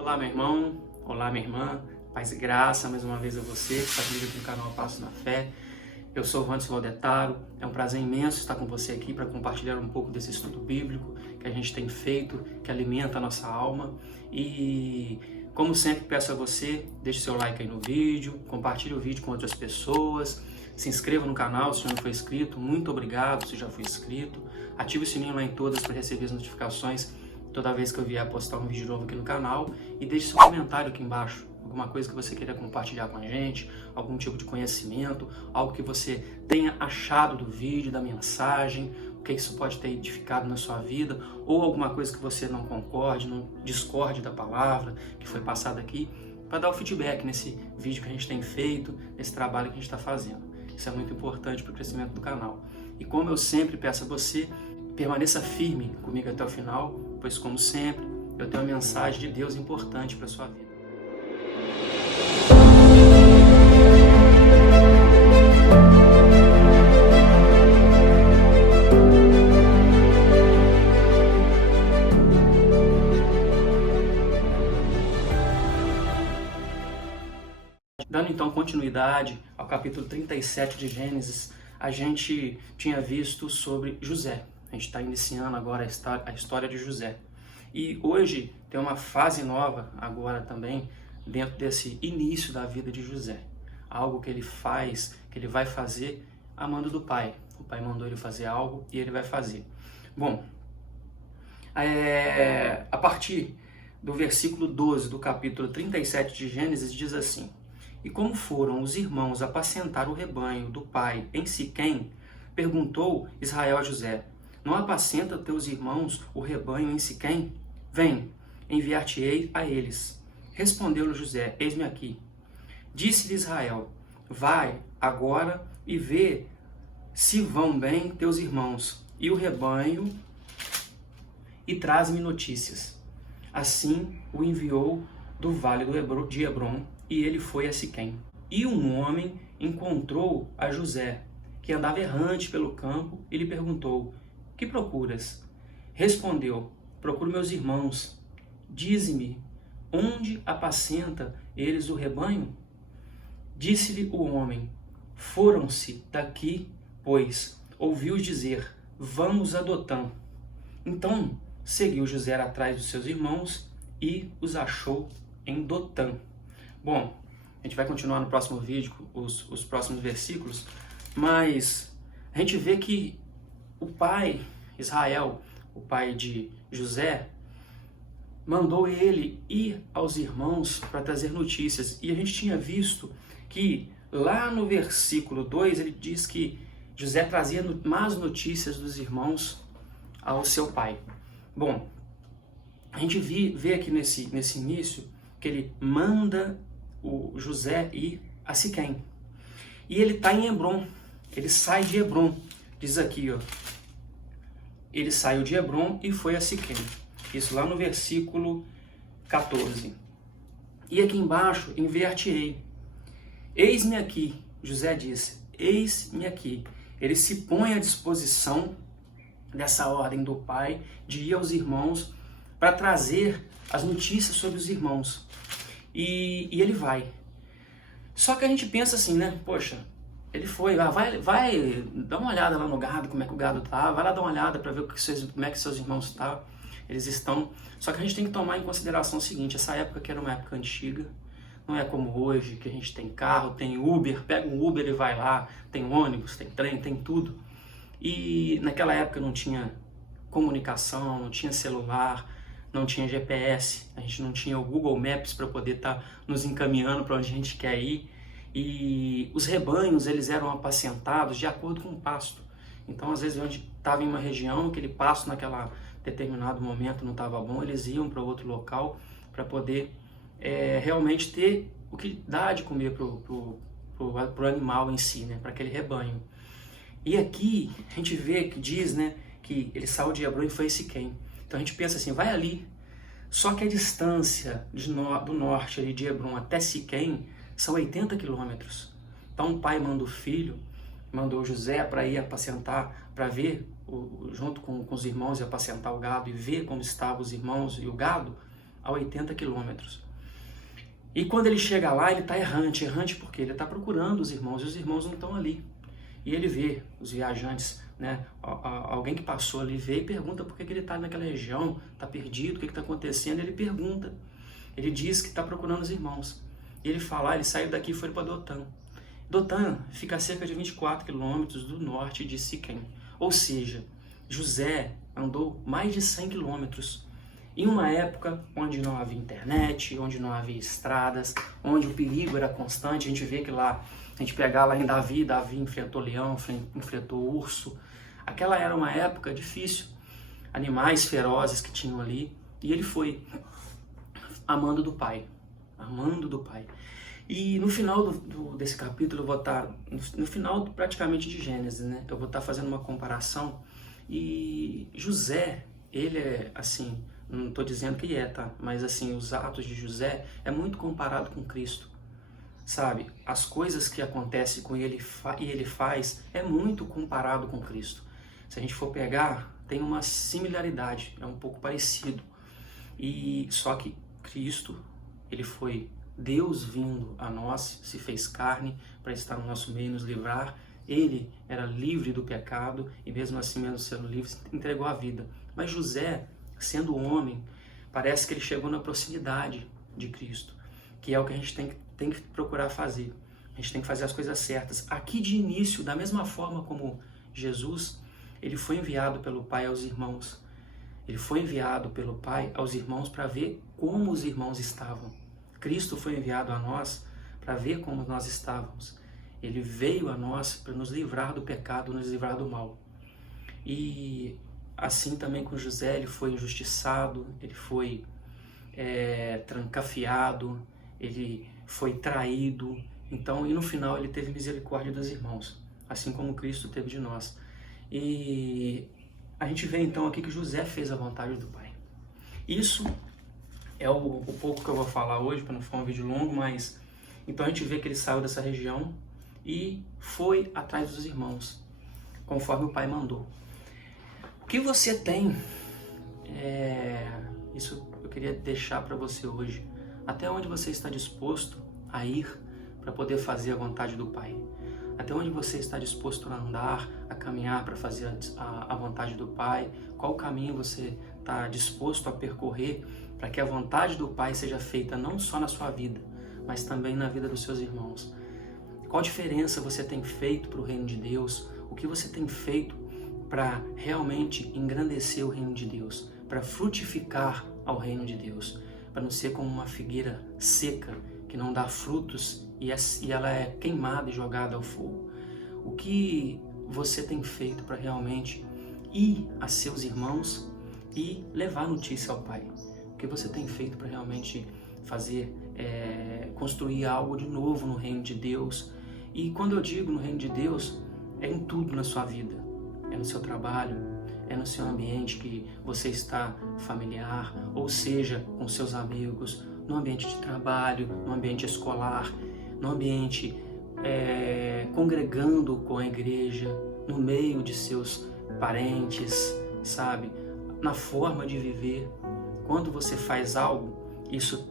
Olá, meu irmão, olá, minha irmã, paz e graça, mais uma vez a você que está comigo aqui no canal Passo na Fé. Eu sou o Wanderson Laudetaro, é um prazer imenso estar com você aqui para compartilhar um pouco desse estudo bíblico que a gente tem feito, que alimenta a nossa alma. E, como sempre, peço a você, deixe seu like aí no vídeo, compartilhe o vídeo com outras pessoas, se inscreva no canal se não for inscrito, muito obrigado se já foi inscrito, ative o sininho lá em todas para receber as notificações toda vez que eu vier postar um vídeo novo aqui no canal, e deixe seu comentário aqui embaixo, alguma coisa que você queira compartilhar com a gente, algum tipo de conhecimento, algo que você tenha achado do vídeo, da mensagem, o que isso pode ter edificado na sua vida, ou alguma coisa que você não concorde, não discorde da palavra que foi passada aqui, para dar o feedback nesse vídeo que a gente tem feito, nesse trabalho que a gente está fazendo. Isso é muito importante para o crescimento do canal. E como eu sempre peço a você, permaneça firme comigo até o final, pois, como sempre, eu tenho uma mensagem de Deus importante para a sua vida. Dando então continuidade ao capítulo 37 de Gênesis, a gente tinha visto sobre José. A gente está iniciando agora a história de José. E hoje tem uma fase nova agora também dentro desse início da vida de José. Algo que ele faz, que ele vai fazer a mando do pai. O pai mandou ele fazer algo e ele vai fazer. Bom, a partir do versículo 12 do capítulo 37 de Gênesis diz assim: E como foram os irmãos apacentar o rebanho do pai em Siquém, perguntou Israel a José: Não apacenta teus irmãos o rebanho em Siquém? Vem, enviar-te-ei a eles. Respondeu-lhe José: Eis-me aqui. Disse-lhe Israel: Vai agora e vê se vão bem teus irmãos e o rebanho, e traz-me notícias. Assim o enviou do vale de Hebrom, e ele foi a Siquém. E um homem encontrou a José, que andava errante pelo campo, e lhe perguntou: Que procuras? Respondeu: Procuro meus irmãos. Dize-me, onde apacenta eles o rebanho? Disse-lhe o homem: Foram-se daqui, pois ouviu dizer: Vamos a Dotã. Então seguiu José atrás dos seus irmãos e os achou em Dotã. Bom, a gente vai continuar no próximo vídeo, os próximos versículos, mas a gente vê que o pai, Israel, o pai de José, mandou ele ir aos irmãos para trazer notícias. E a gente tinha visto que lá no versículo 2 ele diz que José trazia más notícias dos irmãos ao seu pai. Bom, a gente vê aqui nesse início que ele manda o José ir a Siquém. E ele está em Hebrom, ele sai de Hebrom. Diz aqui, ó, ele saiu de Hebrom e foi a Siquém. Isso lá no versículo 14. E aqui embaixo, enviar-te-ei. Eis-me aqui, José disse, eis-me aqui. Ele se põe à disposição dessa ordem do pai de ir aos irmãos para trazer as notícias sobre os irmãos. E ele vai. Só que a gente pensa assim, né? Poxa, ele foi, vai dar uma olhada lá no gado, como é que o gado tá, vai lá dar uma olhada para ver como é que seus irmãos eles estão. Só que a gente tem que tomar em consideração o seguinte: essa época que era uma época antiga, não é como hoje, que a gente tem carro, tem Uber, pega um Uber e vai lá, tem ônibus, tem trem, tem tudo. E naquela época não tinha comunicação, não tinha celular, não tinha GPS, a gente não tinha o Google Maps para poder estar nos encaminhando para onde a gente quer ir. E os rebanhos, eles eram apacentados de acordo com o pasto. Então, às vezes, onde estava em uma região, aquele pasto naquele determinado momento não estava bom, eles iam para outro local para poder realmente ter o que dá de comer pro animal em si, né, para aquele rebanho. E aqui a gente vê que diz, né, que ele saiu de Hebrom e foi a Siquém. Então a gente pensa assim, vai ali. Só que a distância do norte ali de Hebrom até Siquém são 80 quilômetros. Então o pai manda o filho, mandou José para ir apacentar, para ver, junto com os irmãos, e apacentar o gado e ver como estavam os irmãos e o gado, a 80 quilômetros. E quando ele chega lá, ele está errante. Errante porque ele está procurando os irmãos e os irmãos não estão ali. E ele vê os viajantes, né? Alguém que passou ali vê e pergunta por que ele está naquela região, está perdido, o que está acontecendo. Ele pergunta. Ele diz que está procurando os irmãos. E ele fala, ele saiu daqui e foi para Dotã. Dotã fica a cerca de 24 quilômetros do norte de Siquém. Ou seja, José andou mais de 100 quilômetros em uma época onde não havia internet, onde não havia estradas, onde o perigo era constante. A gente vê que lá, a gente pegar lá em Davi enfrentou leão, enfrentou urso. Aquela era uma época difícil, animais ferozes que tinham ali, e ele foi amando do Pai. E no final desse capítulo, eu vou estar, no final praticamente de Gênesis, né? Eu vou estar fazendo uma comparação. E José, ele é assim, não estou dizendo que tá? Mas assim, os atos de José é muito comparado com Cristo, sabe? As coisas que acontecem com ele e ele faz é muito comparado com Cristo. Se a gente for pegar, tem uma similaridade, é um pouco parecido. E só que Cristo, ele foi Deus vindo a nós, se fez carne para estar no nosso meio e nos livrar. Ele era livre do pecado e mesmo assim, mesmo sendo livre, entregou a vida. Mas José, sendo homem, parece que ele chegou na proximidade de Cristo, que é o que a gente tem que procurar fazer. A gente tem que fazer as coisas certas. Aqui de início, da mesma forma como Jesus, ele foi enviado pelo Pai aos irmãos. Ele foi enviado pelo Pai aos irmãos para ver como os irmãos estavam. Cristo foi enviado a nós para ver como nós estávamos. Ele veio a nós para nos livrar do pecado, nos livrar do mal. E assim também com José, ele foi injustiçado, ele foi trancafiado, ele foi traído. Então, e no final ele teve misericórdia dos irmãos, assim como Cristo teve de nós. E a gente vê então aqui que José fez a vontade do Pai. Isso é o pouco que eu vou falar hoje, para não ficar um vídeo longo, mas então a gente vê que ele saiu dessa região e foi atrás dos irmãos, conforme o Pai mandou. O que você tem, isso eu queria deixar para você hoje, até onde você está disposto a ir para poder fazer a vontade do Pai? Até onde você está disposto a andar, a caminhar para fazer a vontade do Pai? Qual caminho você está disposto a percorrer para que a vontade do Pai seja feita não só na sua vida, mas também na vida dos seus irmãos? Qual diferença você tem feito para o reino de Deus? O que você tem feito para realmente engrandecer o reino de Deus? Para frutificar ao reino de Deus? Para não ser como uma figueira seca que não dá frutos e ela é queimada e jogada ao fogo. O que você tem feito para realmente ir a seus irmãos e levar notícia ao Pai? O que você tem feito para realmente fazer, construir algo de novo no reino de Deus? E quando eu digo no reino de Deus, é em tudo na sua vida. É no seu trabalho, é no seu ambiente que você está familiar, ou seja, com seus amigos, no ambiente de trabalho, no ambiente escolar, no ambiente congregando com a igreja, no meio de seus parentes, sabe? Na forma de viver. Quando você faz algo, isso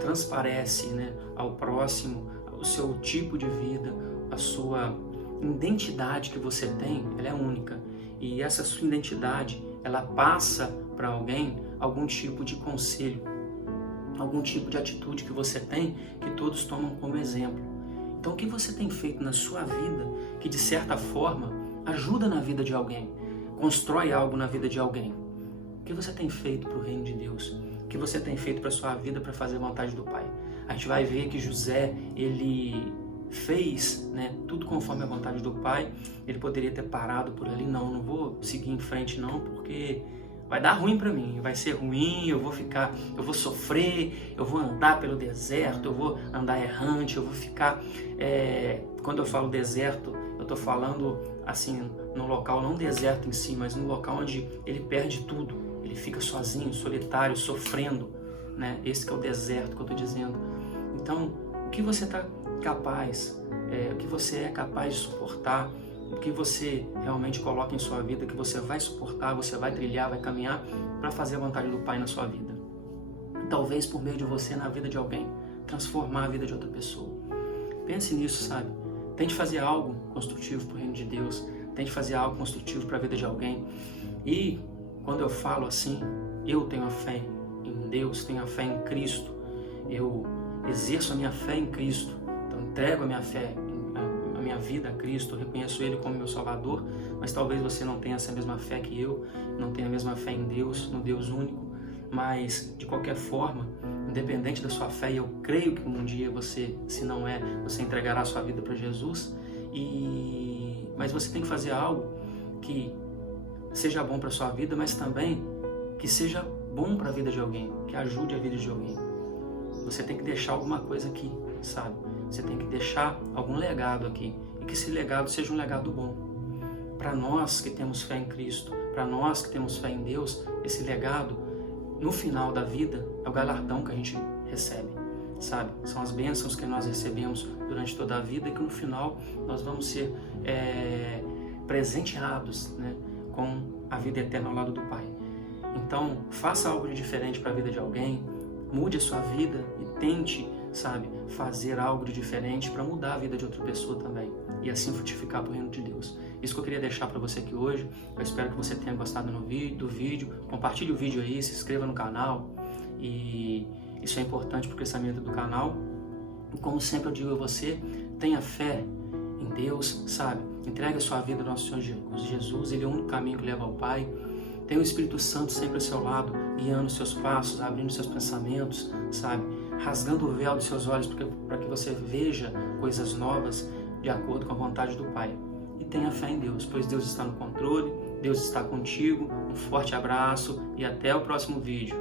transparece, né, ao próximo, o seu tipo de vida, a sua identidade que você tem, ela é única. E essa sua identidade, ela passa para alguém algum tipo de conselho, algum tipo de atitude que você tem, que todos tomam como exemplo. Então, o que você tem feito na sua vida que, de certa forma, ajuda na vida de alguém, constrói algo na vida de alguém? O que você tem feito para o reino de Deus? O que você tem feito para a sua vida para fazer a vontade do Pai? A gente vai ver que José, ele fez, né, tudo conforme a vontade do Pai. Ele poderia ter parado por ali, não vou seguir em frente não, porque vai dar ruim para mim, vai ser ruim, eu vou sofrer, eu vou andar pelo deserto, eu vou andar errante, eu vou ficar, quando eu falo deserto, eu estou falando assim, no local, não deserto em si, mas no local onde ele perde tudo, ele fica sozinho, solitário, sofrendo, né? Esse que é o deserto que eu estou dizendo. Então, o que você está capaz, o que você é capaz de suportar o que você realmente coloca em sua vida, que você vai suportar, você vai trilhar, vai caminhar para fazer a vontade do Pai na sua vida. Talvez por meio de você na vida de alguém, transformar a vida de outra pessoa. Pense nisso, sabe? Tente fazer algo construtivo para o reino de Deus, tente fazer algo construtivo para a vida de alguém. E quando eu falo assim, eu tenho a fé em Deus, tenho a fé em Cristo, eu exerço a minha fé em Cristo, então entrego a minha fé, a minha vida a Cristo, reconheço Ele como meu Salvador, mas talvez você não tenha essa mesma fé que eu, não tenha a mesma fé em Deus, no Deus único, mas de qualquer forma, independente da sua fé, eu creio que um dia você, se não é, você entregará a sua vida para Jesus, mas você tem que fazer algo que seja bom para a sua vida, mas também que seja bom para a vida de alguém, que ajude a vida de alguém. Você tem que deixar alguma coisa aqui, sabe? Você tem que deixar algum legado aqui, e que esse legado seja um legado bom. Para nós que temos fé em Cristo, para nós que temos fé em Deus, esse legado, no final da vida, é o galardão que a gente recebe, sabe? São as bênçãos que nós recebemos durante toda a vida e que no final nós vamos ser presenteados, né, com a vida eterna ao lado do Pai. Então, faça algo de diferente para a vida de alguém, mude a sua vida e tente, sabe, fazer algo de diferente para mudar a vida de outra pessoa também e assim frutificar para o reino de Deus. Isso que eu queria deixar para você aqui hoje. Eu espero que você tenha gostado do vídeo. Compartilhe o vídeo aí, se inscreva no canal, e isso é importante para o crescimento do canal. E como sempre eu digo a você, tenha fé em Deus, sabe? Entregue a sua vida ao nosso Senhor Jesus. Ele é o único caminho que leva ao Pai. Tenha o Espírito Santo sempre ao seu lado, guiando os seus passos, abrindo seus pensamentos, sabe? Rasgando o véu dos seus olhos para que você veja coisas novas de acordo com a vontade do Pai. E tenha fé em Deus, pois Deus está no controle, Deus está contigo. Um forte abraço e até o próximo vídeo.